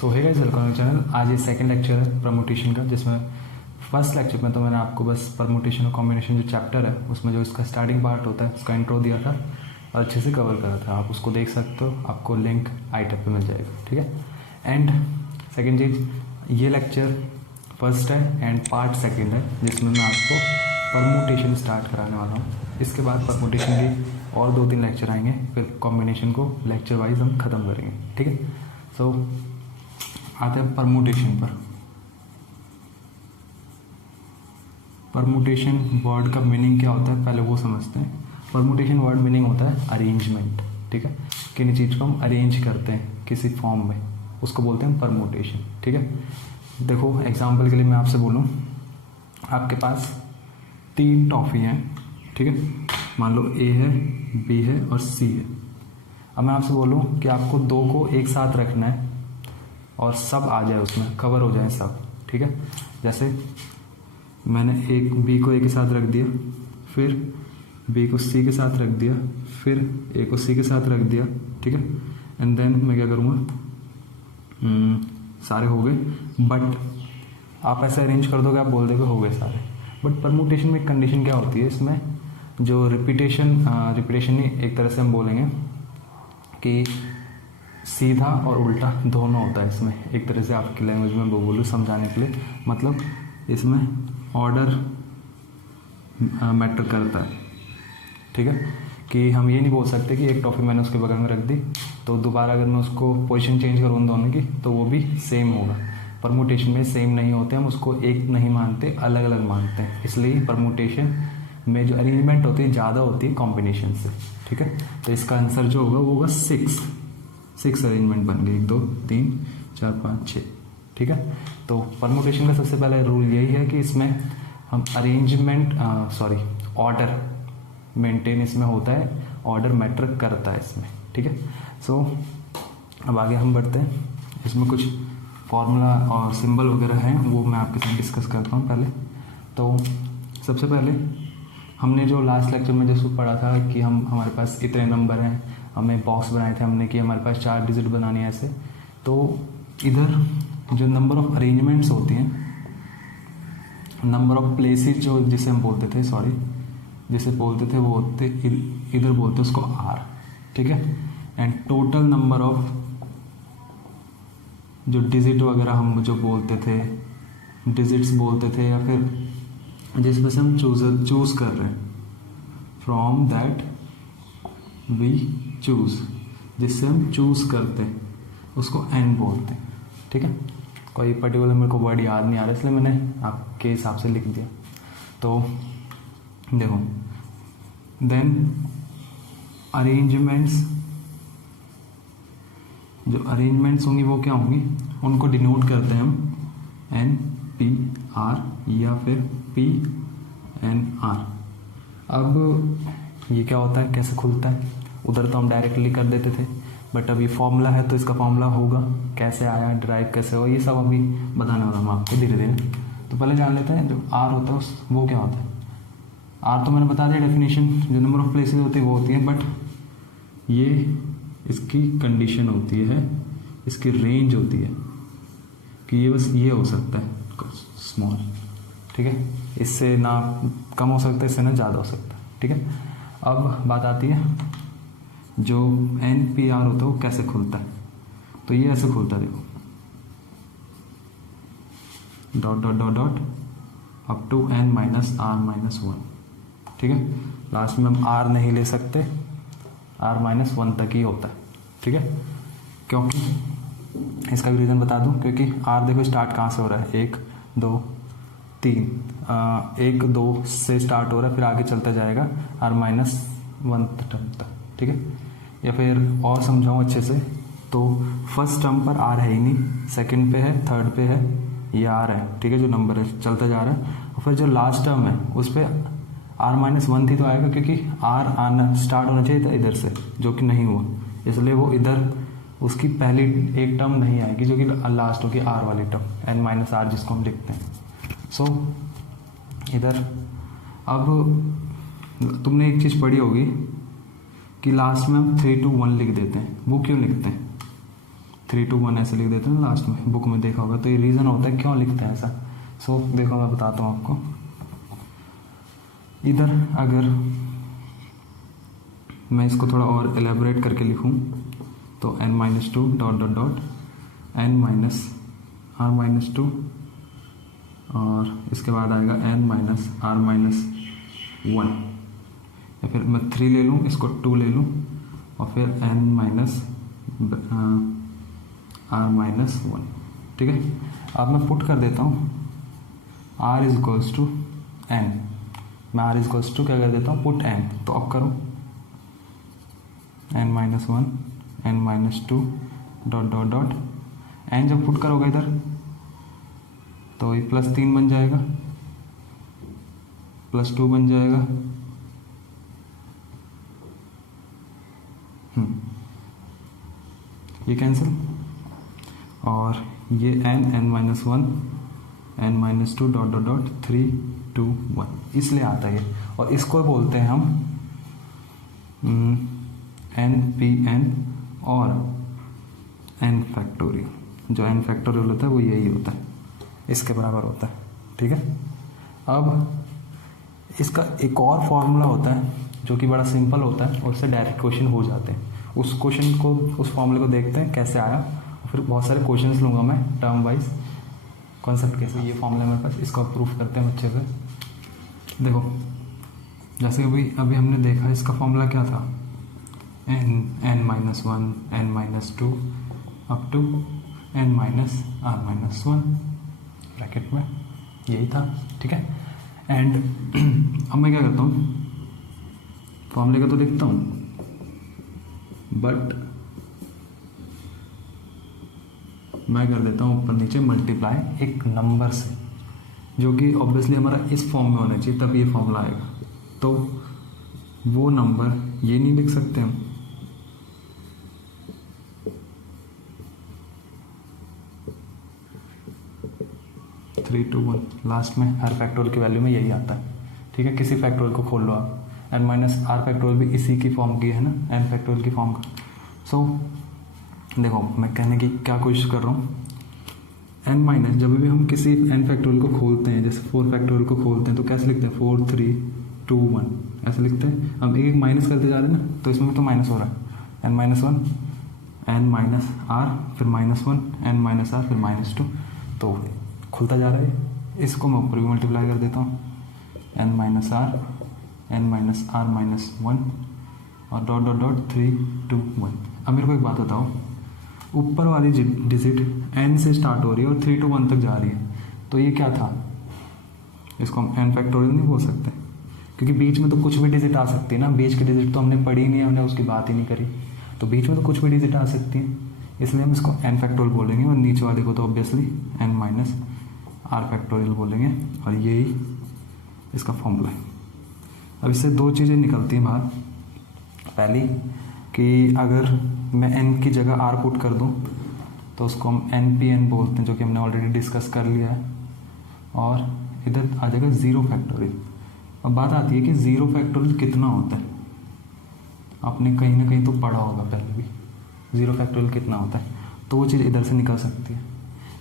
So hey guys, welcome to channel. आज ये second lecture है परमुटेशन का, जिसमें फर्स्ट लेक्चर में तो मैंने आपको बस परमुटेशन और कॉम्बिनेशन जो चैप्टर है उसमें जो इसका स्टार्टिंग पार्ट होता है उसका इंट्रो दिया था और अच्छे से कवर करा था। आप उसको देख सकते हो, आपको लिंक आई टैब पे मिल जाएगा, ठीक है। एंड सेकेंड चीज़, ये लेक्चर फर्स्ट है एंड पार्ट सेकेंड है, जिसमें मैं आपको परमुटेशन स्टार्ट कराने वाला हूँ। इसके बाद परमुटेशन के और 2-3 लेक्चर आएंगे, फिर कॉम्बिनेशन को लेक्चर वाइज हम ख़त्म करेंगे, ठीक है। सो आते हैं परमुटेशन पर। परमुटेशन वर्ड का मीनिंग क्या होता है पहले वो समझते हैं। परमुटेशन वर्ड मीनिंग होता है अरेंजमेंट, ठीक है। किसी चीज़ को हम अरेंज करते हैं किसी फॉर्म में, उसको बोलते हैं परमुटेशन, ठीक है। देखो एग्जांपल के लिए मैं आपसे बोलूँ, आपके पास 3 टॉफ़ी हैं, ठीक है। मान लो ए है, बी है और सी है। अब मैं आपसे बोलूँ कि आपको 2 को एक साथ रखना है और सब आ जाए, उसमें कवर हो जाए सब, ठीक है। जैसे मैंने एक बी को ए के साथ रख दिया, फिर बी को सी के साथ रख दिया, फिर ए को सी के साथ रख दिया, ठीक है। एंड देन मैं क्या करूँगा, सारे हो गए। बट आप ऐसे अरेंज कर दोगे, आप बोल दोगे हो गए सारे। बट परमुटेशन में एक कंडीशन क्या होती है, इसमें जो रिपीटेशन ही एक तरह से हम बोलेंगे कि सीधा और उल्टा दोनों होता है इसमें। एक तरह से आपकी लैंग्वेज में वो बोलूँ समझाने के लिए, मतलब इसमें ऑर्डर मैटर करता है, ठीक है। कि हम ये नहीं बोल सकते कि एक टॉफी मैंने उसके बगल में रख दी तो दोबारा अगर मैं उसको पोजीशन चेंज करूँ दोनों की तो वो भी सेम होगा। परमुटेशन में सेम नहीं होते, हम उसको एक नहीं मानते, अलग अलग मानते हैं। इसलिए परमुटेशन में जो अरेंजमेंट होती है ज़्यादा होती है कॉम्बिनेशन से, ठीक है। तो इसका आंसर जो होगा वो होगा 6 अरेंजमेंट बन गए, 1 2 3 4 5 6, ठीक है। तो परमुटेशन का सबसे पहला रूल यही है कि इसमें हम ऑर्डर मेंटेन इसमें होता है, ऑर्डर मैटर करता है इसमें, ठीक है। सो अब आगे हम बढ़ते हैं। इसमें कुछ फॉर्मूला और सिंबल वगैरह हैं, वो मैं आपके साथ डिस्कस करता हूँ पहले। तो सबसे पहले हमने जो लास्ट लेक्चर में जैसे पढ़ा था कि हमारे पास इतने नंबर हैं, हमें बॉक्स बनाए थे हमने कि हमारे पास 4 डिजिट बनानी है ऐसे। तो इधर जो नंबर ऑफ अरेंजमेंट्स होती हैं, नंबर ऑफ प्लेसेस जो जिसे हम बोलते थे वो होते इधर बोलते उसको R, ठीक है। एंड टोटल नंबर ऑफ जो डिजिट वगैरह हम जो बोलते थे, डिजिट्स बोलते थे, या फिर जिस वजह से हम चूज कर रहे हैं, फ्रॉम दैट वी चूज, जिससे हम चूज करते हैं उसको n बोलते हैं, ठीक है। कोई पर्टिकुलर मेरे को वर्ड याद नहीं आ रहा, इसलिए मैंने आपके हिसाब से लिख दिया। तो देखो, देन जो अरेंजमेंट्स होंगी वो क्या होंगी, उनको डिनोट करते हैं हम NPR या फिर PNR। अब ये क्या होता है, कैसे खुलता है, उधर तो हम डायरेक्टली कर देते थे, बट अभी फॉर्मूला है तो इसका फॉर्मूला होगा, कैसे आया, ड्राइव कैसे हो, ये सब अभी बताने वाला हूँ आपको धीरे धीरे। तो पहले जान लेते हैं जो R होता है वो क्या होता है। R तो मैंने बता दिया डेफिनेशन, जो नंबर ऑफ प्लेसेस होती है वो होती है, बट ये इसकी कंडीशन होती है, इसकी रेंज होती है कि ये बस ये हो सकता है स्मॉल, ठीक है। इससे ना कम हो सकता है, इससे ना ज़्यादा हो सकता है, ठीक है। अब बात आती है जो NPR होता है वो कैसे खुलता है। तो ये ऐसे खुलता है, देखो, dot dot dot dot up to n minus R minus 1, ठीक है। लास्ट में हम R नहीं ले सकते, R माइनस 1 तक ही होता है, ठीक है। क्योंकि इसका भी रीज़न बता दूं, क्योंकि R देखो स्टार्ट कहाँ से हो रहा है, 1 2 3, 1 2 से स्टार्ट हो रहा है, फिर आगे चलता जाएगा R माइनस 1 तक, ठीक है। या फिर और समझाऊँ अच्छे से, तो फर्स्ट टर्म पर R है ही नहीं, सेकंड पे है, थर्ड पे है, ये R है, ठीक है, जो नंबर है चलता जा रहा है। और फिर जो लास्ट टर्म है उस पर R माइनस 1 थी तो आएगा, क्योंकि R आना स्टार्ट होना चाहिए था इधर से, जो कि नहीं हुआ, इसलिए वो इधर उसकी पहली एक टर्म नहीं आएगी, जो कि लास्ट होगी R वाली टर्म, n माइनस R जिसको हम लिखते हैं। सो इधर अब तुमने एक चीज़ पढ़ी होगी कि लास्ट में हम 3 2 1 लिख देते हैं। वो क्यों लिखते हैं? 3 2 1 ऐसे लिख देते हैं लास्ट में, बुक में देखा होगा। तो ये रीज़न होता है क्यों लिखते हैं ऐसा। सो देखो मैं बताता हूँ आपको। इधर अगर मैं इसको थोड़ा और एलेबोरेट करके लिखूँ तो n-2 dot dot dot n-r-2 और इसके बाद आएगा n-r-1, या फिर मैं 3 ले लूँ, इसको 2 ले लूँ और फिर n-r-1, ठीक है। अब मैं पुट कर देता हूँ r is equals to n, मैं r इज इक्वल्स टू क्या कर देता हूँ, पुट n। तो अब करो n-1 n-2 dot dot dot n, जब पुट करोगे इधर तो ये +3 बन जाएगा, +2 बन जाएगा, ये कैंसिल, और ये n-1 n-2 dot dot dot 3 2 1 इसलिए आता है ये। और इसको बोलते हैं हम n और n फैक्टोरियल। जो n फैक्टोरियल होता है वो यही होता है, इसके बराबर होता है, ठीक है। अब इसका एक और फॉर्मूला होता है जो कि बड़ा सिंपल होता है और उससे डायरेक्ट क्वेश्चन हो जाते हैं। उस क्वेश्चन को, उस फॉर्मूले को देखते हैं कैसे आया, फिर बहुत सारे क्वेश्चंस लूँगा मैं टर्म वाइज, कॉन्सेप्ट कैसे, ये फॉर्मूला मेरे पास, इसका प्रूफ करते हैं अच्छे से। देखो जैसे अभी हमने देखा, इसका फॉर्मूला क्या था, n-1 n-2 up to n-r-1 bracket में, यही था, ठीक है। एंड अब मैं क्या करता हूँ, फॉर्मूले का तो लिखता हूँ बट मैं कर देता हूँ ऊपर नीचे मल्टीप्लाई एक नंबर से, जो कि ऑब्वियसली हमारा इस फॉर्म में होना चाहिए, तब ये फॉर्मूला आएगा। तो वो नंबर ये नहीं लिख सकते हम, थ्री टू वन लास्ट में हर फैक्टोरियल की वैल्यू में यही आता है, ठीक है। किसी फैक्टोरियल को खोल लो आप, n-r फैक्टोरियल भी इसी की फॉर्म की है ना, n फैक्टोरियल की फॉर्म का। सो देखो मैं कहने की क्या कोशिश कर रहा हूँ, n- जब भी हम किसी n फैक्टोरियल को खोलते हैं, जैसे 4 फैक्टोरियल को खोलते हैं तो कैसे लिखते हैं, 4 3 2 1 ऐसे लिखते हैं। हम एक एक माइनस करते जा रहे हैं ना, तो इसमें तो माइनस हो रहा है, n-1 n-r फिर -1 n-r फिर -2, तो खुलता जा रहा है। इसको मैं ऊपर भी मल्टीप्लाई कर देता हूँ, n-r n-r-1 और डॉट डॉट डॉट 3 2 1। अब मेरे को एक बात बताओ, ऊपर वाली डिजिट n से स्टार्ट हो रही है और 3 to 1 तक जा रही है, तो ये क्या था, इसको हम n फैक्टोरियल नहीं बोल सकते, क्योंकि बीच में तो कुछ भी डिजिट आ सकती है ना। बीच की डिजिट तो हमने पढ़ी नहीं है, हमने उसकी बात ही नहीं करी, तो बीच में तो कुछ भी डिजिट आ सकती है, इसलिए हम इसको n फैक्टोरियल बोलेंगे। और नीचे वाले को तो ऑब्वियसली n-r फैक्टोरियल बोलेंगे, और यही इसका फॉर्मूला है। अब इससे दो चीज़ें निकलती हैं बाहर। पहली कि अगर मैं n की जगह r पुट कर दूं तो उसको हम n-p-n बोलते हैं, जो कि हमने ऑलरेडी डिस्कस कर लिया है, और इधर आ जाएगा 0 फैक्टोरियल। अब बात आती है कि 0 फैक्टोरियल कितना होता है, आपने कहीं ना कहीं तो पढ़ा होगा पहले भी, 0 फैक्टोरियल कितना होता है, तो वो चीज़ इधर से निकल सकती है।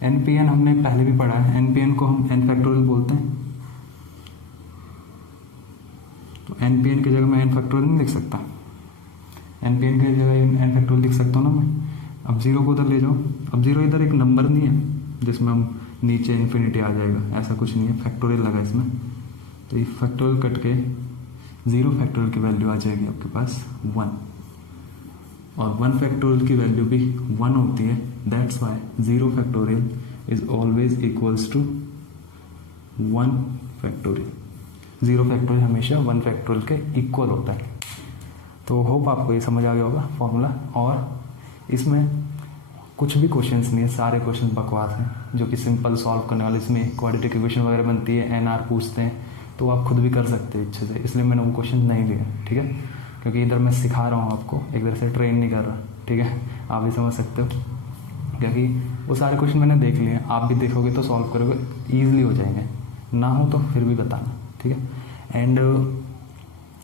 n-p-n हमने पहले भी पढ़ा है, n-p-n को हम n फैक्टोरियल बोलते हैं, तो n-p-n की जगह मैं n फैक्टोरियल नहीं लिख सकता, n-p-n की जगह n फैक्टोरियल लिख सकता हूँ ना मैं। अब 0 को उधर ले जाओ, अब 0 इधर एक नंबर नहीं है जिसमें हम नीचे इन्फिनिटी आ जाएगा, ऐसा कुछ नहीं है, फैक्टोरियल लगा इसमें, तो ये फैक्टोरियल कट के 0 फैक्टोरियल की वैल्यू आ जाएगी आपके पास 1, और 1 फैक्टोरियल की वैल्यू भी 1 होती है। That's why 0 factorial is always equals to 1 factorial. 0 factorial हमेशा 1 फैक्टोरियल के इक्वल होता है। तो होप आपको ये समझ आ गया होगा फॉर्मूला, और इसमें कुछ भी क्वेश्चंस नहीं है, सारे क्वेश्चन बकवास हैं जो कि सिंपल सॉल्व करने वाले। इसमें क्वाड्रेटिक इक्वेशन वगैरह बनती है, एनआर पूछते हैं, तो आप खुद भी कर सकते हैं अच्छे से, इसलिए मैंने वो क्वेश्चन नहीं लिए, ठीक है। क्योंकि इधर मैं सिखा रहा हूँ आपको, एक तरह से ट्रेन नहीं कर रहा, ठीक है, आप भी समझ सकते हो, क्योंकि वो सारे क्वेश्चन मैंने देख लिए हैं, आप भी देखोगे तो सॉल्व करोगे, ईजिली हो जाएंगे, ना हो तो फिर भी बताना, ठीक है। एंड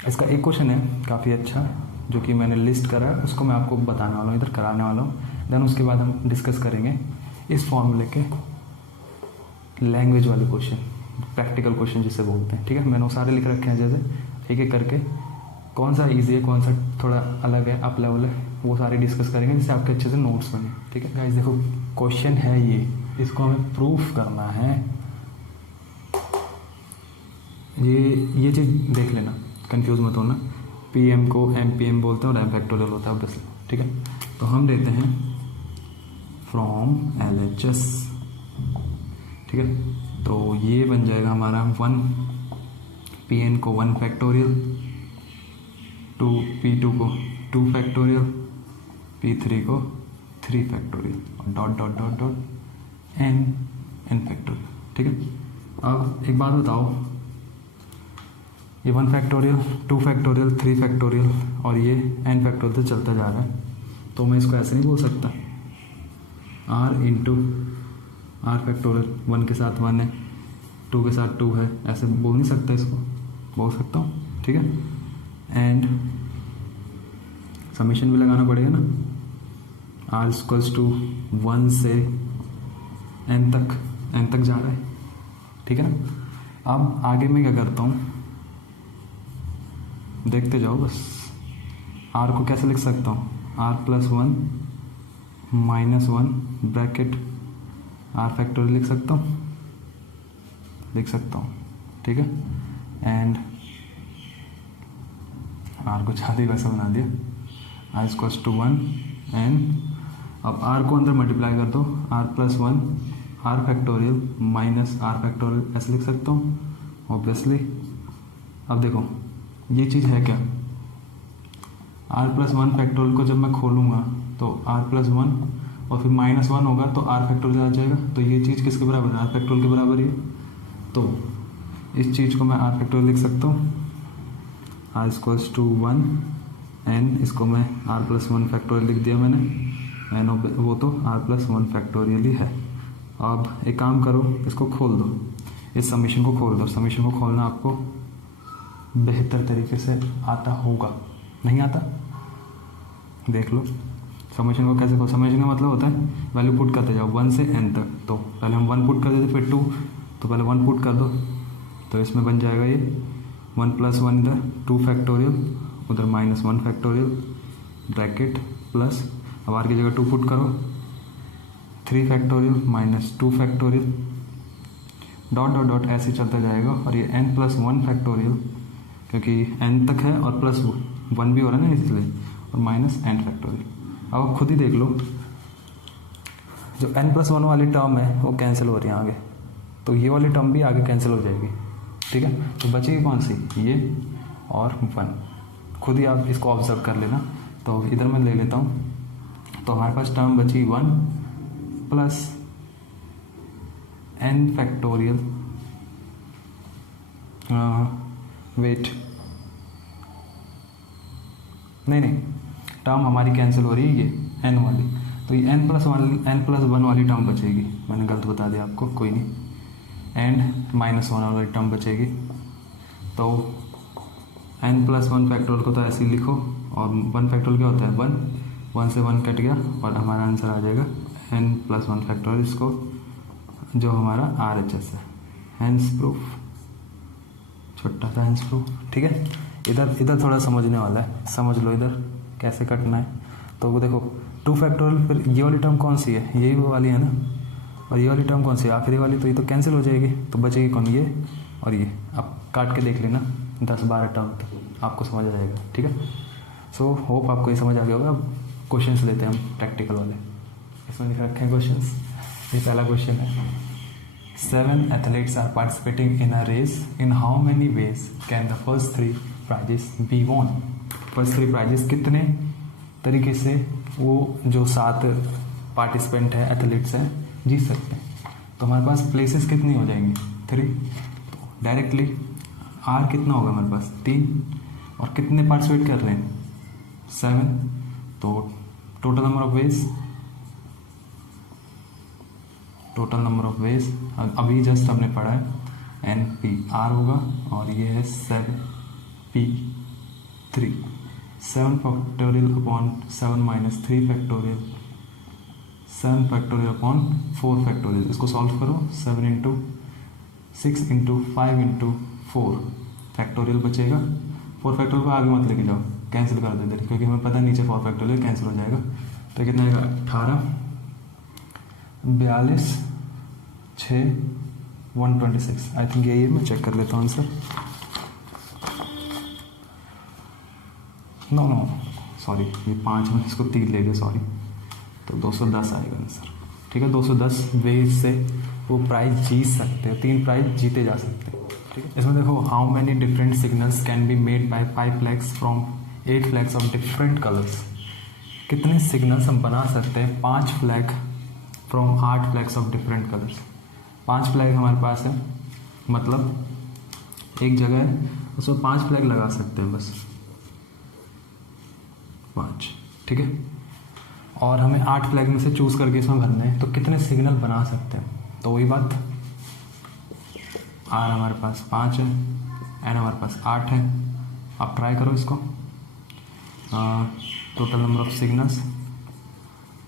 इसका एक क्वेश्चन है काफ़ी अच्छा जो कि मैंने लिस्ट करा है, उसको मैं आपको बताने वाला हूँ, इधर कराने वाला हूँ। देन उसके बाद हम डिस्कस करेंगे इस फॉर्मूले के लैंग्वेज वाले क्वेश्चन, प्रैक्टिकल क्वेश्चन जिसे बोलते हैं। ठीक है, मैंने वो सारे लिख रखे हैं, जैसे एक एक करके कौन सा ईजी है, कौन सा थोड़ा अलग है, अप लेवल है, वो सारे डिस्कस करेंगे जिससे आपके अच्छे से नोट्स बने। ठीक है गाइस, देखो क्वेश्चन है ये, इसको हमें प्रूफ करना है। ये चीज़ देख लेना, कंफ्यूज मत होना। पीएम को एमपीएम बोलते हैं और एम फैक्टोरियल होता है ऑब्वियसली। ठीक है, तो हम देते हैं फ्रॉम LHS। ठीक है, तो ये बन जाएगा हमारा 1, Pn को 1 फैक्टोरियल, P2 को 2 फैक्टोरियल, P3 को 3 फैक्टोरियल और dot dot dot dot n factorial. ठीक है, अब एक बात बताओ, ये 1 फैक्टोरियल, 2 फैक्टोरियल, 3 फैक्टोरियल और ये n फैक्टोरियल से चलता जा रहा है, तो मैं इसको ऐसे नहीं बोल सकता r इंटू r फैक्टोरियल, 1 के साथ 1 है, 2 के साथ 2 है, ऐसे बोल नहीं सकता, इसको बोल सकता हूँ। ठीक है, एंड समीशन भी लगाना पड़ेगा ना, r इक्वल्स टू 1 से n तक जा रहा है। ठीक है ना, अब आगे मैं क्या करता हूँ, देखते जाओ बस। r को कैसे लिख सकता हूँ, r+1 -1 ब्रैकेट r फैक्टोरियल लिख सकता हूँ। ठीक है, एंड r को ज़्यादा ही वैसा बना दिया, r इक्वल्स टू 1 एंड अब r को अंदर मल्टीप्लाई कर दो, r+1 r factorial minus r factorial ऐसे लिख सकता हूँ ऑब्वियसली। अब देखो ये चीज़ है क्या, r+1 फैक्टोरियल को जब मैं खोलूँगा तो r+1 और फिर -1 होगा तो r फैक्टोरियल आ जाएगा, तो ये चीज़ किसके बराबर है, r फैक्टोरियल के बराबर ही है। तो इस चीज़ को मैं r फैक्टोरियल लिख सकता हूँ, r इक्वल्स टू 1 एंड इसको मैं r+1 फैक्टोरियल लिख दिया मैंने, एंड वो तो r+1 फैक्टोरियल ही है। अब एक काम करो, इसको खोल दो, इस समीशन को खोल दो। समीशन को खोलना आपको बेहतर तरीके से आता होगा, नहीं आता देख लो। समीशन को कैसे खोल, समीशन का मतलब होता है वैल्यू पुट करते जाओ 1 से n तक, तो पहले हम 1 पुट कर देते, फिर 2, तो पहले 1 पुट कर दो, तो इसमें बन जाएगा ये 1+1 इधर 2 फैक्टोरियल, उधर -1 फैक्टोरियल ब्रैकेट प्लस, अब आर की जगह 2 पुट करो, 3 factorial -2 factorial dot dot dot ऐसे चलता जाएगा, और ये n+1 फैक्टोरियल क्योंकि n तक है और +1 भी हो रहा है ना इसलिए, और -n फैक्टोरियल। अब आप खुद ही देख लो, जो n+1 वाली टर्म है वो कैंसिल हो रही है आगे, तो ये वाली टर्म भी आगे कैंसिल हो जाएगी। ठीक है, तो बचेगी कौन सी, ये और 1, खुद ही आप इसको ऑब्जर्व कर लेना। तो इधर मैं ले लेता हूँ, तो हमारे पास टर्म बची 1 प्लस n फैक्टोरियल, वेट नहीं टर्म हमारी कैंसिल हो रही है, ये n वाली, तो ये n+1 वाली टर्म बचेगी, मैंने गलत बता दिया आपको, कोई नहीं, एंड -1 वाली टर्म बचेगी। तो n+1 फैक्टोरियल को तो ऐसे ही लिखो, और 1 फैक्टोरियल क्या होता है 1 से 1 कट गया और हमारा आंसर आ जाएगा n+1 फैक्टोरियल, इसको जो हमारा RHS है, हैंस प्रूफ, छोटा सा हैंस प्रूफ। ठीक है, इधर थोड़ा समझने वाला है, समझ लो इधर कैसे कटना है। तो वो देखो 2 फैक्टोरियल, फिर ये वाली टर्म कौन सी है, यही वो वाली है ना, और ये वाली टर्म कौन सी है, आखिरी वाली, तो ये तो कैंसिल हो जाएगी, तो बचेगी कौन, ये और ये। आप काट के देख लेना 10-12 टर्म तक आपको समझ आ जाएगा। ठीक है, सो होप आपको ये समझ आ गया होगा। अब क्वेश्चंस लेते हैं हम प्रैक्टिकल वाले, इसमें लिख रखे हैं क्वेश्चंस। ये पहला क्वेश्चन है, 7 athletes are participating in a race, in how many ways can the first 3 prizes be won. First 3 prizes कितने तरीके से वो जो 7 पार्टिसिपेंट हैं, एथलीट्स हैं, जीत सकते हैं। तो हमारे पास प्लेसेस कितनी हो जाएंगी 3, तो डायरेक्टली आर कितना होगा हमारे पास 3, और कितने पार्टिसिपेट कर रहे हैं 7, तो टोटल नंबर ऑफ वेज अभी जस्ट हमने पढ़ा है NPR होगा, और ये है 7P3, 7 factorial upon 7 - 3 factorial 7 factorial upon 4 factorial, इसको सॉल्व करो। 7 इंटू 6 इंटू 5 इंटू 4 फैक्टोरियल बचेगा। 4 फैक्टोरियल को आगे मत लेके जाओ, कैंसिल कर दे इधर, क्योंकि हमें पता है नीचे 4 फैक्टोरियल कैंसिल हो जाएगा। तो कितना आएगा 18, 42, 6, 126। आई थिंक यही है, मैं चेक कर लेता हूँ आंसर। नो सॉरी, ये 5 में इसको 3 ले गए, सॉरी। तो 210 आएगा आंसर। ठीक है, 210 वे से वो प्राइज जीत सकते हो, 3 प्राइज जीते जा सकते हैं। ठीक है, इसमें देखो how many different signals can be made by 5 flags from 8 flags of different colours. कितने सिग्नल्स हम बना सकते हैं 5 flag from 8 flags of different colours. 5 flag हमारे पास है, मतलब एक जगह है उसमें 5 फ्लैग लगा सकते हैं, बस 5। ठीक है, और हमें 8 फ्लैग में से चूज करके इसमें भरना है, तो कितने सिग्नल बना सकते हैं। तो वही बात, आर हमारे पास 5 है, एन हमारे पास 8 है। आप ट्राई करो इसको। Total number of signals,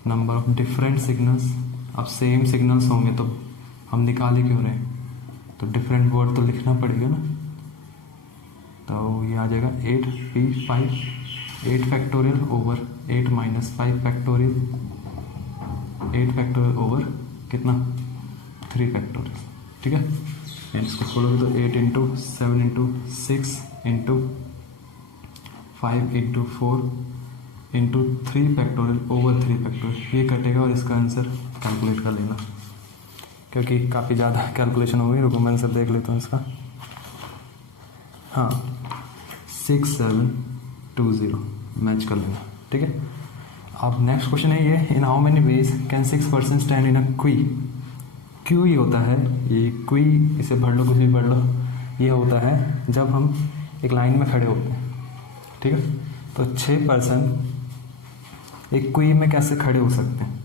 number of different signals. अब सेम सिग्नल्स होंगे तो हम निकाले क्यों रहे, तो डिफरेंट वर्ड तो लिखना पड़ेगा ना। तो ये आ जाएगा 8p5, 8 factorial over 8 minus 5 factorial, 8 factorial over कितना 3 फैक्टोरियल। ठीक है, एंड इसको खोलोगे तो 8 into 7 into 6 into 5 into 4 into 3 factorial over 3 factorial, ये कटेगा और इसका आंसर कैलकुलेट कर लेना, क्योंकि काफ़ी ज़्यादा कैलकुलेशन हो गई। रुको मैं आंसर देख लेता हूँ इसका। हाँ, 6720 मैच कर लेना। ठीक है, अब नेक्स्ट क्वेश्चन है ये, in how many ways can 6 person stand in a queue. Queue ही होता है ये, क्वी इसे भर लो, कुछ भी भर लो। ये होता है जब हम एक लाइन में खड़े होते हैं। ठीक है, तो 6 पर्सन एक क्वी में कैसे खड़े हो सकते हैं,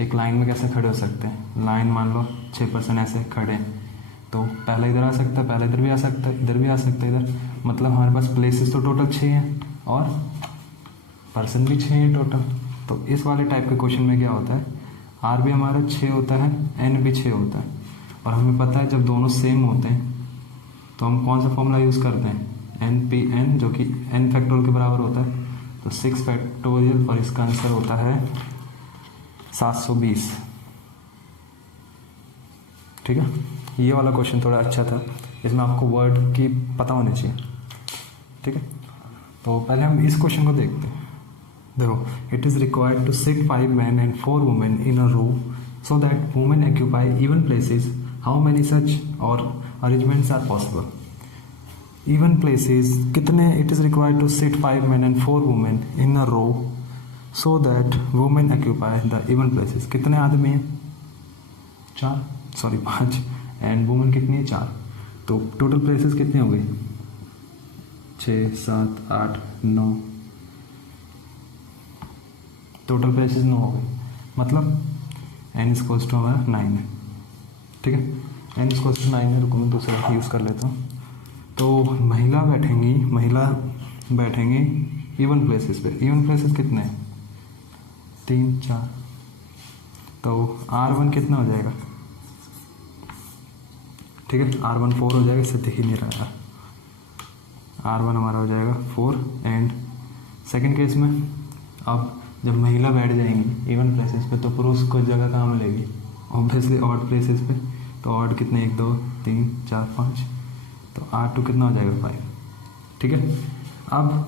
एक लाइन में कैसे खड़े हो सकते हैं। लाइन मान लो 6 पर्सन ऐसे खड़े हैं, तो पहला इधर आ सकता है, पहला इधर भी आ सकता है, इधर भी आ सकता है, इधर। मतलब हमारे पास प्लेसेस तो टोटल 6 हैं और पर्सन भी 6 हैं टोटल। तो इस वाले टाइप के क्वेश्चन में क्या होता है, आर भी हमारा 6 होता है, एन भी 6 होता है, और हमें पता है जब दोनों सेम होते हैं तो हम कौन सा फॉर्मूला यूज़ करते हैं, एन पी एन, जो कि एन फैक्टोरियल के बराबर होता है। तो 6 फैक्टोरियल, और इसका आंसर होता है 720। ठीक है, ये वाला क्वेश्चन थोड़ा अच्छा था, इसमें आपको वर्ड की पता होनी चाहिए। ठीक है, तो पहले हम इस क्वेश्चन को देखते हैं। देखो, it is required to sit 5 men and 4 women in a row so that women occupy even places. How many such or arrangements are possible? Even places कितने, it is required to sit 5 men and 4 women in a row so that women occupy the even places. कितने आदमी हैं, 5, and women कितनी है, 4। तो total places कितने हो गए, 6, 7, 8, 9। टोटल प्लेसेस 9 हो गए, मतलब एन इक्वल्स टू हमारा 9 है। ठीक है, एन इक्वल्स टू 9 है। रुको मैं दूसरा यूज़ कर लेता हूँ। तो महिला बैठेंगी इवन प्लेसेस पे। इवन प्लेसेस कितने हैं, 3, 4। तो R1 कितना हो जाएगा, ठीक है, R1 4 हो जाएगा, इससे दिख ही नहीं रहा है। R1 हमारा हो जाएगा 4। एंड सेकंड केस में, अब जब महिला बैठ जाएंगी इवन प्लेसेस पे तो पुरुष को जगह कहाँ मिलेगी, ऑब्वियसली ऑड प्लेसेस पे। तो ऑड कितने, 1, 2, 3, 4, 5। तो R2 कितना हो जाएगा, 5। ठीक है, अब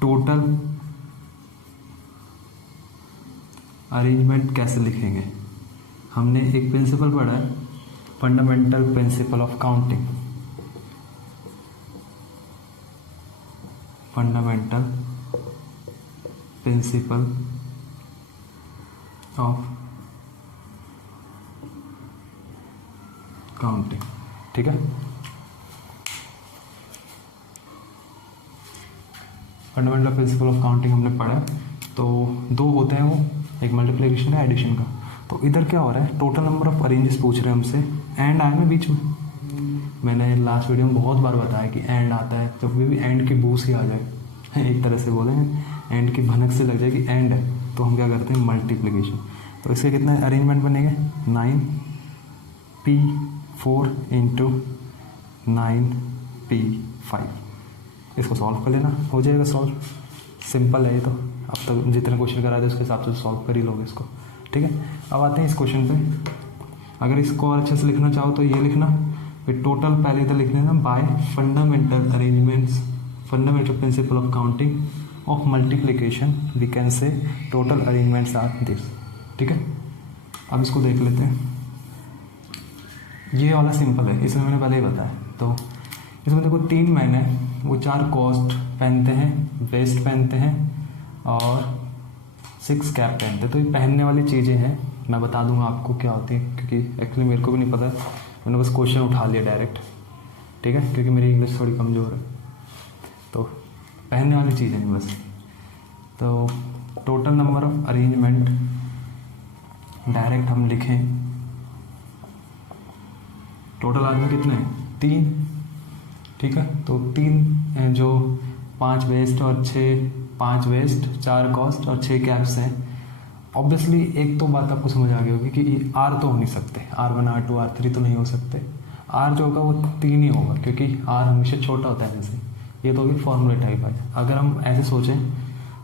टोटल अरेंजमेंट कैसे लिखेंगे। हमने एक प्रिंसिपल पढ़ा है, fundamental principle of counting. Fundamental principle of counting. ठीक है, फंडामेंटल प्रिंसिपल ऑफ काउंटिंग हमने पढ़ा। तो 2 होते हैं वो, एक मल्टीप्लिकेशन है एडिशन का। तो इधर क्या हो रहा है, टोटल नंबर ऑफ अरेंजेस पूछ रहे हैं हमसे, एंड आए में बीच में। मैंने लास्ट वीडियो में बहुत बार बताया कि एंड आता है, जब भी एंड की बूस ही आ जाए, एक तरह से बोले एंड की भनक से लग जाए कि एंड है, तो हम क्या करते हैं मल्टीप्लिकेशन। तो इसके कितने अरेंजमेंट बनेंगे 9p4 इंटू 9p5। इसको सॉल्व कर लेना, हो जाएगा सॉल्व। सिंपल है ये तो, अब तक जितने क्वेश्चन कराए थे उसके हिसाब से सॉल्व कर ही लोगे इसको। ठीक है, अब आते हैं इस क्वेश्चन पे। अगर इसको और अच्छे से लिखना चाहो तो ये लिखना, फिर टोटल पहले इधर लिख लेना by fundamental arrangements, fundamental principle of counting of multiplication we can say total arrangements are this. ठीक है, अब इसको देख लेते हैं। ये वाला सिंपल है, इसमें मैंने पहले ही बताया। तो इसमें देखो 3 मैन है, वो 4 कॉस्ट पहनते हैं, वेस्ट पहनते हैं और 6 कैप पहनते हैं। तो ये पहनने वाली चीज़ें हैं, मैं बता दूंगा आपको क्या होती है, क्योंकि एक्चुअली मेरे को भी नहीं पता, मैंने बस क्वेश्चन उठा लिया डायरेक्ट। ठीक है, क्योंकि मेरी इंग्लिश थोड़ी कमज़ोर है, तो पहनने वाली चीज़ें नहीं बस। तो total number of arrangement direct हम लिखें, टोटल आदमी कितने हैं 3। ठीक है, तो 3 जो 5 वेस्ट और 5 वेस्ट, 4 कॉस्ट और 6 कैप्स हैं। ऑब्वियसली एक तो बात आपको समझ आ गई होगी कि आर तो हो नहीं सकते, R1 R2 R3 तो नहीं हो सकते। आर जो होगा वो 3 ही होगा, क्योंकि आर हमेशा छोटा होता है जैसे। ये तो होगी फॉर्मूला टाइप है। अगर हम ऐसे सोचें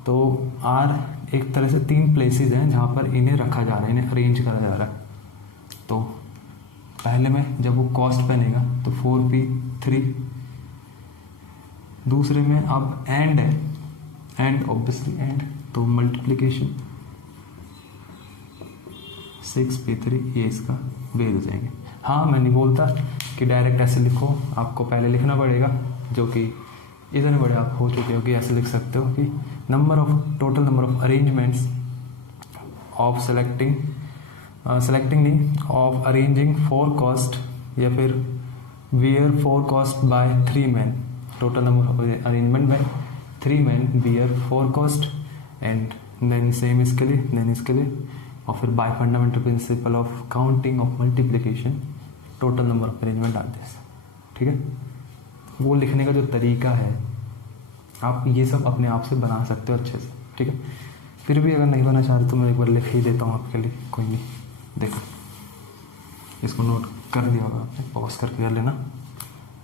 तो आर एक तरह से 3 प्लेसेस हैं जहाँ पर इन्हें रखा जा रहा है, इन्हें अरेंज करा जा रहा है। तो पहले में जब वो कॉस्ट बनेगा तो 4p3, दूसरे में अब एंड है, एंड ऑब्वियसली एंड, तो मल्टीप्लिकेशन 6p3, ये इसका वे हो जाएंगे। हाँ, मैं नहीं बोलता कि डायरेक्ट ऐसे लिखो, आपको पहले लिखना पड़ेगा, जो कि इतने बड़े आप हो चुके हो कि ऐसे लिख सकते हो कि number of total number of arrangements of selecting नहीं, ऑफ अरेंजिंग 4 कॉस्ट, या फिर where 4 cost by 3 man. Total number of arrangement by 3 man where 4 cost, and then same इसके लिए, देन इसके लिए, और फिर by fundamental principle of counting of multiplication total number of arrangement are this. ठीक है, वो लिखने का जो तरीका है आप ये सब अपने आप से बना सकते हो अच्छे से। ठीक है, फिर भी अगर नहीं बना चाह रहे तो मैं एक बार लिख ही देता हूँ आपके लिए, कोई नहीं। देखो, इसको नोट कर दिया होगा आपने, पॉज करके कर लेना।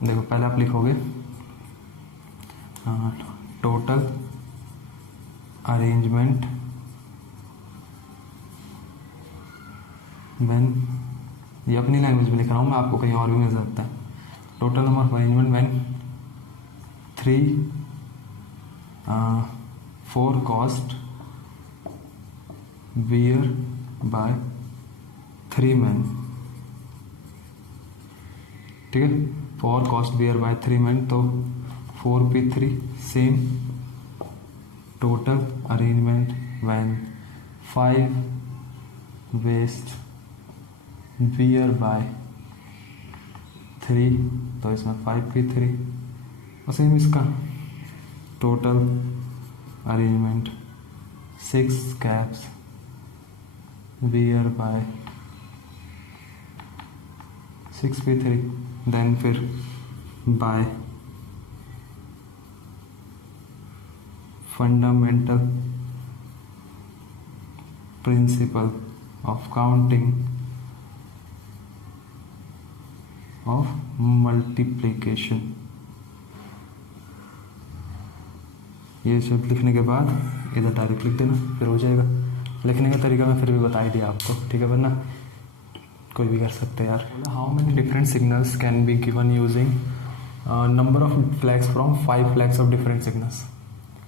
देखो, पहले आप लिखोगे टोटल अरेंजमेंट व्हेन, ये अपनी लैंग्वेज में लिख रहा हूँ मैं, आपको कहीं और भी मिल सकता है। Total number of arrangement when 4 cost where by 3 man. ठीक है, 4 कॉस्ट वियर बाय 3 मैन, तो 4p3 same. Total arrangement when 5 vest wear by 3, तो इसमें 5p3, और सेम इसका total arrangement 6 caps wear by 6p3, then फिर by fundamental principle of counting of multiplication. ये शब्द लिखने के बाद इधर डायरेक्ट लिख देना, फिर हो जाएगा। लिखने का तरीका मैं फिर भी बता ही दिया आपको, ठीक है, वरना कोई भी कर सकते हैं यार। How many different signals can be given using number of flags from 5 flags of different signals.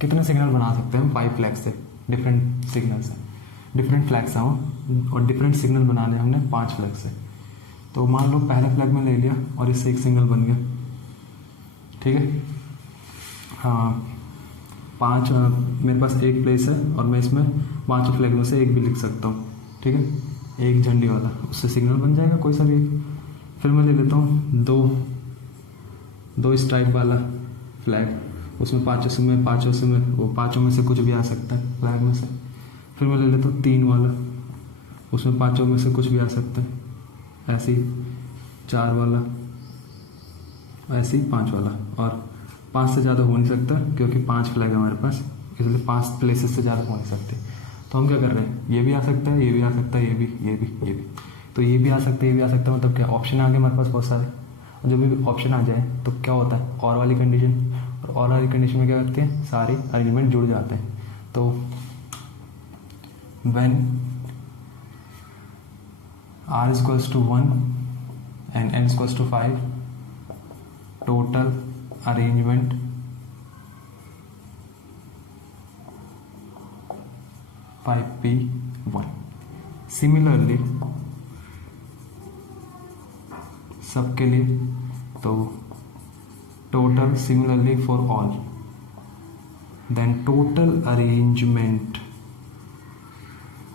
कितने सिग्नल बना सकते हैं हम 5 फ्लैग्स से, डिफरेंट सिग्नल से, डिफरेंट फ्लैग्स हैं और डिफरेंट सिग्नल बनाने हमने 5 फ्लैग से। तो मान लो पहले फ्लैग में ले लिया और इससे एक सिग्नल बन गया, ठीक है। हाँ, 5 मेरे पास एक प्लेस है और मैं इसमें 5 फ्लैग में से एक भी लिख सकता हूँ, ठीक है, एक झंडी वाला, उससे सिग्नल बन जाएगा कोई सा भी। फिर मैं ले लेता हूँ दो स्ट्राइप वाला फ्लैग, उसमें पाँचों में से कुछ भी आ सकता है फ्लैग में से। फिर मैं ले लेता हूँ 3 वाला, उसमें 5 में से कुछ भी आ सकता है। ऐसे ही 4 वाला, ऐसे ही 5 वाला, और 5 से ज़्यादा हो नहीं सकता क्योंकि 5 फ्लैग है हमारे पास, इसलिए 5 प्लेसेस से ज़्यादा हो नहीं सकते। तो हम क्या कर रहे हैं, ये भी आ सकता है, ये भी आ सकता है, ये भी, ये भी, ये भी, तो ये भी आ सकता है, ये भी आ सकता है, मतलब क्या ऑप्शन आ गए हमारे पास बहुत सारे। और जब भी ऑप्शन आ जाए तो क्या होता है, और वाली कंडीशन, और वाली कंडीशन में क्या करते हैं, सारे अरेंजमेंट जुड़ जाते हैं। तो when r is equals to 1 and n is equals to 5, total arrangement five P one. Similarly सबके लिए, तो total similarly for all, then total arrangement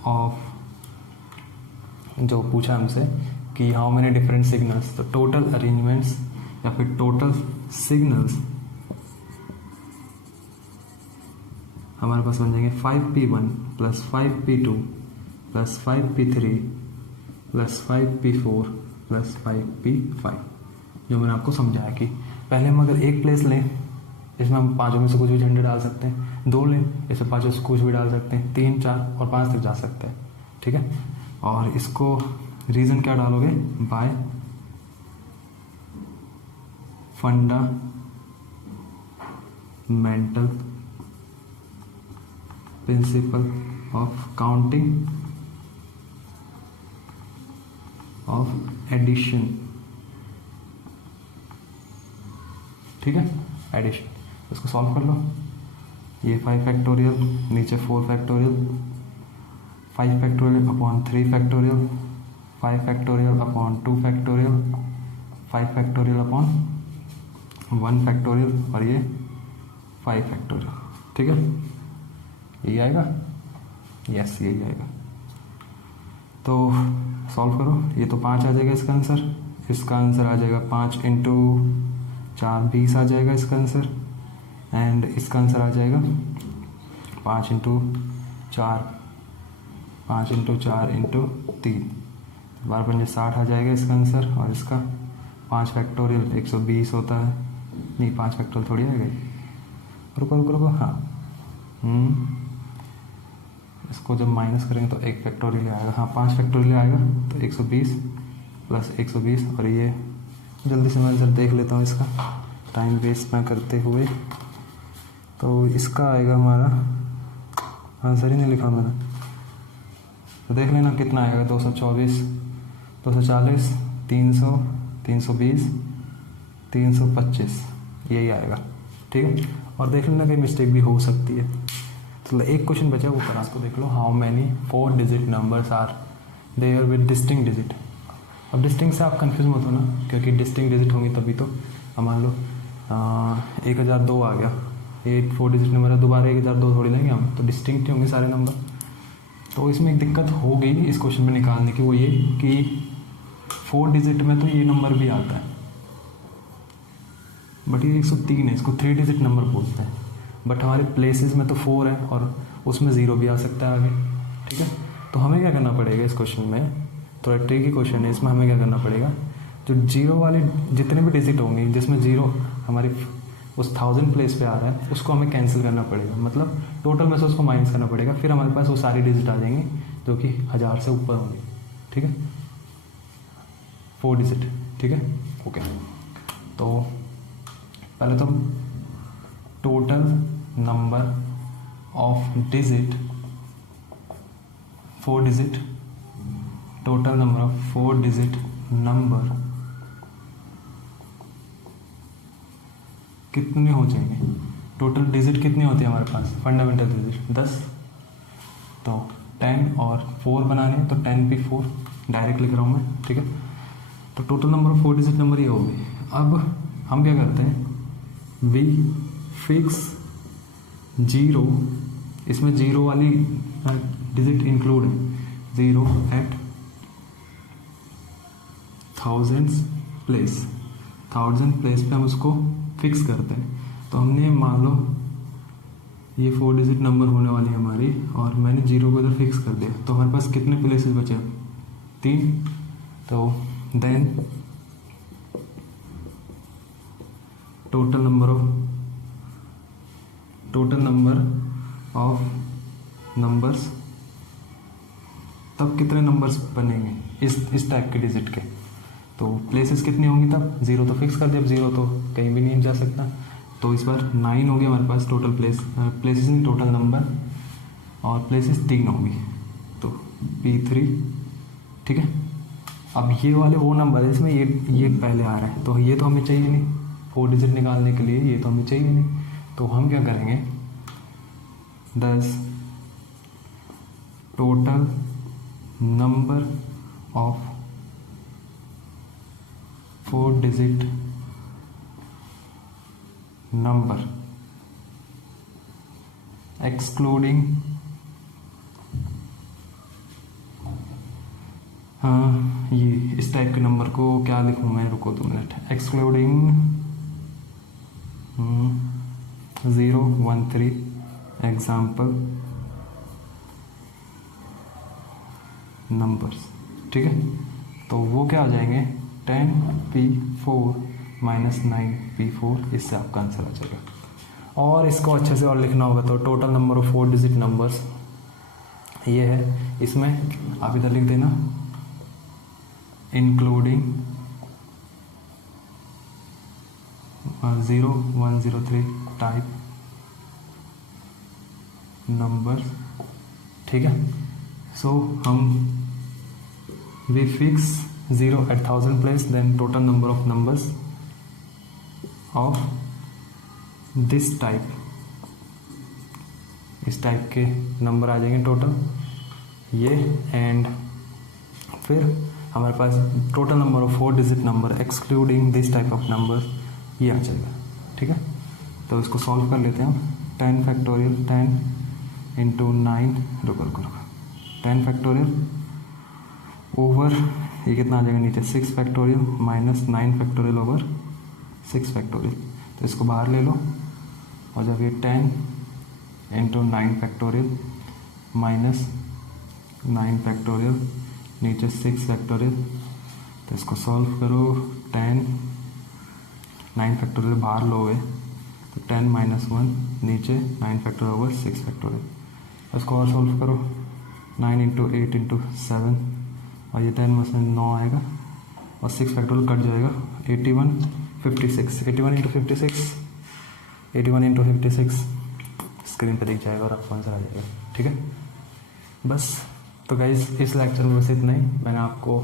of, जो पूछा हमसे कि हाउ मेनी डिफरेंट सिग्नल्स, तो टोटल अरेंजमेंट्स या फिर टोटल सिग्नल्स हमारे पास बन जाएंगे 5p1 plus 5p2 plus 5p3 plus 5p4 plus 5p5, जो मैंने आपको समझाया कि पहले हम अगर एक प्लेस लें, इसमें हम पाँचों में से कुछ भी झंडे डाल सकते हैं, दो लें, इसमें पाँचों से कुछ भी डाल सकते हैं, 3, 4 और 5 तक जा सकते हैं, ठीक है। और इसको रीज़न क्या डालोगे, by fundamental principle of counting of addition, ठीक है, एडिशन। इसको सॉल्व कर लो, ये 5 फैक्टोरियल, नीचे 4 factorial, 5 factorial upon 3 factorial, 5 factorial upon 2 factorial, 5 factorial upon 1 factorial, और ये 5 फैक्टोरियल, ठीक है। यही आएगा, यस यही आएगा। तो सॉल्व करो, ये तो 5 आ जाएगा इसका आंसर, इसका आंसर आ जाएगा 5 इंटू 4 20 आ जाएगा इसका आंसर, एंड इसका आंसर आ जाएगा 5 इंटू 4 5 इंटू 4 इंटू 3, 12 60 आ जाएगा इसका आंसर, और इसका 5 फैक्टोरियल 120 होता है, नहीं 5 फैक्टोरियल थोड़ी आएगा, रुको रुको रुको, हाँ इसको जब माइनस करेंगे तो 1 फैक्टोरियल आएगा, हाँ 5 फैक्टोरियल आएगा, तो 120 प्लस 120, और ये जल्दी से मैं आंसर देख लेता हूँ इसका, टाइम वेस्ट ना करते हुए। तो इसका आएगा हमारा, आंसर ही नहीं लिखा मैंने, तो देख लेना कितना आएगा, 224, 240, 300, 320, 325, यही आएगा, ठीक है। और देख लेना कहीं मिस्टेक भी हो सकती है। तो एक क्वेश्चन बचा, वो करा, उसको देख लो, how many 4 digit numbers are there with distinct digit. अब डिस्टिंक्ट से आप कंफ्यूज मत हो ना, क्योंकि डिस्टिंक्ट डिजिट होंगी तभी तो। अब मान लो 1002 आ गया, ये 4 डिजिट नंबर है, दोबारा 1002 थोड़ी लेंगे हम, तो डिस्टिंक्ट होंगे सारे नंबर। तो इसमें एक दिक्कत हो गई इस क्वेश्चन में निकालने की, वो ये कि 4 डिजिट में तो ये नंबर भी आता है, बट ये 103 है, इसको 3 डिजिट नंबर बोलते हैं। बट हमारे प्लेसेस में तो 4 है, और उसमें 0 भी आ सकता है आगे, ठीक है। तो हमें क्या करना पड़ेगा इस क्वेश्चन में, थोड़ा ट्रिकी क्वेश्चन है, इसमें हमें क्या करना पड़ेगा, जो 0 वाले जितने भी डिजिट होंगे जिसमें 0 हमारी उस 1000 प्लेस पे आ रहा है, उसको हमें कैंसिल करना पड़ेगा, मतलब टोटल में से उसको माइनस करना पड़ेगा, फिर हमारे पास वो सारी डिजिट आ जाएंगे जो कि 1000 से ऊपर होंगे, ठीक है, 4 डिजिट, ठीक है, ओके। तो पहले तो total number of digit 4 digit, total number of 4 digit number कितने हो जाएंगे, टोटल डिजिट कितनी होती है हमारे पास, फंडामेंटल डिजिट 10, तो 10 और 4 बनाने, तो 10p4 डायरेक्ट लिख रहा हूँ मैं, ठीक है। तो total number of 4 digit number ये हो गई। अब हम क्या करते हैं, वी फिक्स 0, इसमें 0 वाली डिजिट इंक्लूड है, 0 एट 1000 प्लेस, 1000 प्लेस पे हम उसको फिक्स करते हैं। तो हमने मान लो ये 4 डिजिट नंबर होने वाली है हमारी, और मैंने 0 को इधर फिक्स कर दिया, तो हमारे पास कितने प्लेसेस बचे, 3। तो then total number of numbers तब कितने नंबर्स बनेंगे इस टाइप के डिजिट के, तो प्लेसेस कितनी होंगी तब, 0 तो फिक्स कर दिया, अब 0 तो कहीं भी नहीं जा सकता, तो इस बार 9 हो गया हमारे पास टोटल प्लेसेस नहीं टोटल नंबर, और प्लेसेस 3 होंगी, तो P3, ठीक है। अब ये वाले वो नंबर है इसमें ये पहले आ रहा है, तो ये तो हमें चाहिए नहीं, 4 डिजिट निकालने के लिए ये तो हमें चाहिए नहीं, तो हम क्या करेंगे, 10 total number of 4 digit number excluding ये इस टाइप के नंबर को क्या लिखूं मैं, रुको 2 मिनट, एक्सक्लूडिंग 0, 1, 3 एग्जाम्पल नंबर्स, ठीक है। तो वो क्या आ जाएंगे, 10P4 माइनस 9P4, इससे आपका आंसर आ जाएगा। और इसको अच्छे से और लिखना होगा तो total number of 4 digit numbers ये है, इसमें आप इधर लिख देना इंक्लूडिंग 0, 1, 0, 3 टाइप नंबर, ठीक है। सो हम we fix 0 at 1000 place, then total number of numbers of this type, इस टाइप के नंबर आ जाएंगे टोटल ये, एंड फिर हमारे पास total number of 4 digit number excluding this type of number ये आ जाएगा, ठीक है। तो इसको सॉल्व कर लेते हैं हम, 10 फैक्टोरियल 10 इंटू 9, रुको 10 फैक्टोरियल ओवर ये कितना आ जाएगा नीचे, 6 factorial minus 9 factorial over 6 factorial, तो इसको बाहर ले लो, हो जाएगा 10 इंटू 9 फैक्टोरियल माइनस 9 फैक्टोरियल नीचे 6 फैक्टोरियल, तो इसको सॉल्व करो, 10 9 फैक्टोरियल बाहर लोगे तो 10 माइनस 1 नीचे 9 फैक्टोरियल ओवर 6 फैक्टोरियल, इसको और सॉल्व करो, 9 इंटू 8 इंटू 7 और ये 10 में से 9 आएगा और 6 फैक्टोरियल कट जाएगा, 81 56 81 इंटू 56 81 इंटू 56 स्क्रीन पर दिख जाएगा और आपको आंसर आ जाएगा, ठीक है। बस तो गाइज इस लेक्चर में बस इतना ही, मैंने आपको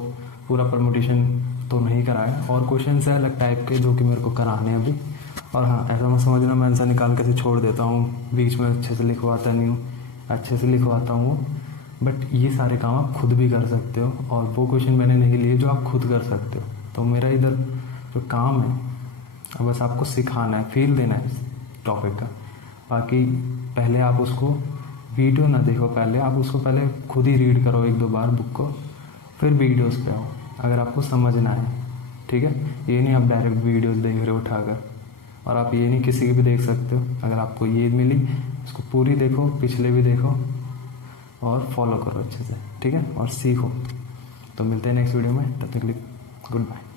पूरा परमुटेशन तो नहीं कराया, और क्वेश्चन है अलग टाइप के जो कि मेरे को कराने हैं अभी, और हाँ ऐसा मत समझना मैं आंसर निकाल के छोड़ देता हूँ, बीच में अच्छे से लिखवाता नहीं हूँ, अच्छे से लिखवाता हूँ, बट ये सारे काम आप खुद भी कर सकते हो, और वो क्वेश्चन मैंने नहीं लिए जो आप खुद कर सकते हो, तो मेरा इधर जो काम है बस आपको सिखाना है, फील देना है इस टॉपिक का, बाकी पहले आप उसको वीडियो ना देखो, पहले आप उसको पहले खुद ही रीड करो 1-2 बार बुक को, फिर वीडियोस पे आओ अगर आपको समझना है, ठीक है। ये नहीं आप डायरेक्ट वीडियोस देख रहे हो उठाकर, और आप ये नहीं किसी की भी देख सकते हो, अगर आपको ये मिली इसको पूरी देखो, पिछले भी देखो और फॉलो करो अच्छे से, ठीक है, और सीखो। तो मिलते हैं नेक्स्ट वीडियो में, तब तक के लिए गुड बाय।